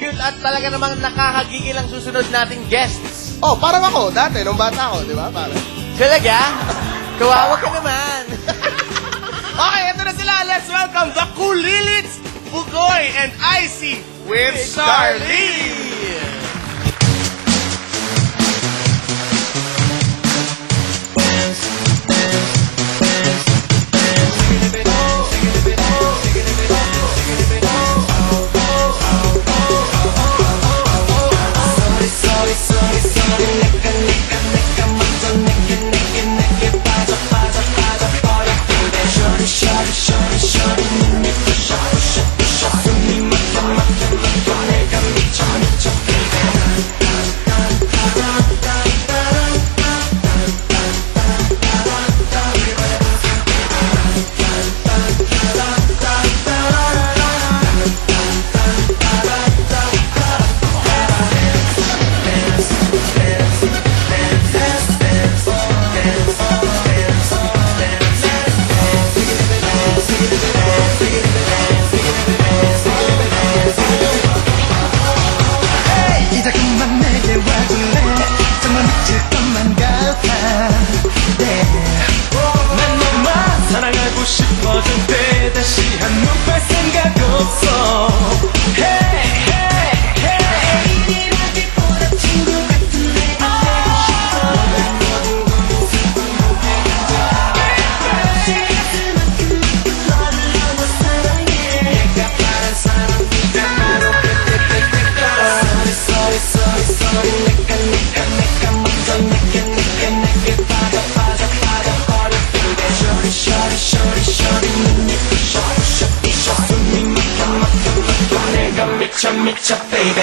cute at talaga namang nakakagigil ang susunod nating guests. Oh, parang ako, dati, nung bata ako, di ba? Parang. Talaga? Kawawa ka naman. Okay, ito na sila. Let's welcome the Kulilits, Bugoy, and Icy with Charlie. 사랑하고 싶어질 때 다시 한눈팔 생각 없어 Hey hey hey 이라기보다 친구 같은 내가 되고 싶어 내 가슴만큼 너를 너무 사랑해 내가 바란 사람이가 바로 Sorry sorry sorry 내가 먼저 내게 빠져버려 baby Shorty 눈이 부셔 숨이 막혀 내가 미쳐 baby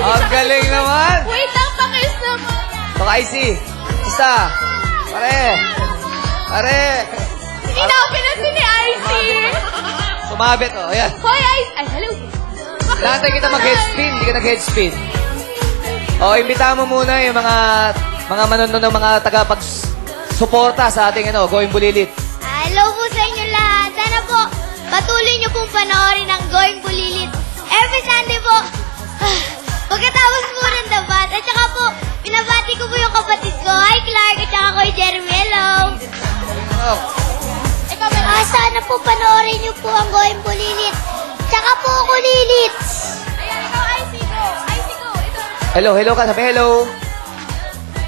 Ang galing naman. Wait lang, pakis naman. Baka Icy. Isa. Pare. Hindi na ako pinansin ni Icy. Sumabit, oh. Ayan. Hoy, Icy. Ay, hello. Nakatay kita mag-headspin. Hindi ka nag-headspin. O, imbitahan mo muna yung mga manonood ng mga tagapag-suporta sa ating Going Bulilit. Hello po sa inyo lahat. Sana po patuloy niyo pong panoorin ang Going Bulilit. Every Sunday po. Pagkatapos po ng dabat. At saka po, pinabati ko po yung kapatid ko. Hi Clark at saka ko Jeremy. Hello. Oh. Sana po panoorin niyo po ang Going Bulilit. Tsaka po Kulilits. Ayan, ikaw, Icy, go. Icy, go. Ito. Hello ka. Sabi hello.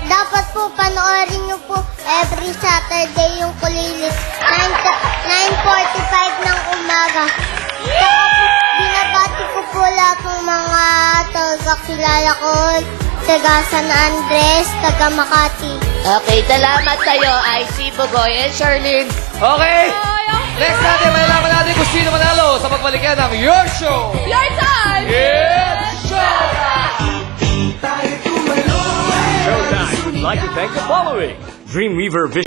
Dapat po panoorin niyo po every Saturday yung Kulilits. 9:45 ng umaga. Tsaka po, binabati ko po lahat ng mga taga-kilala ko. Taga San Andres, taga Makati. Okay, salamat sa'yo, Icy, Bugoy, and Charlene. Okay. Next natin, malalaman natin kung sino manalo sa pagbalikan ng Your Show. Your time! Showtime would like to thank the following: Dreamweaver Vision.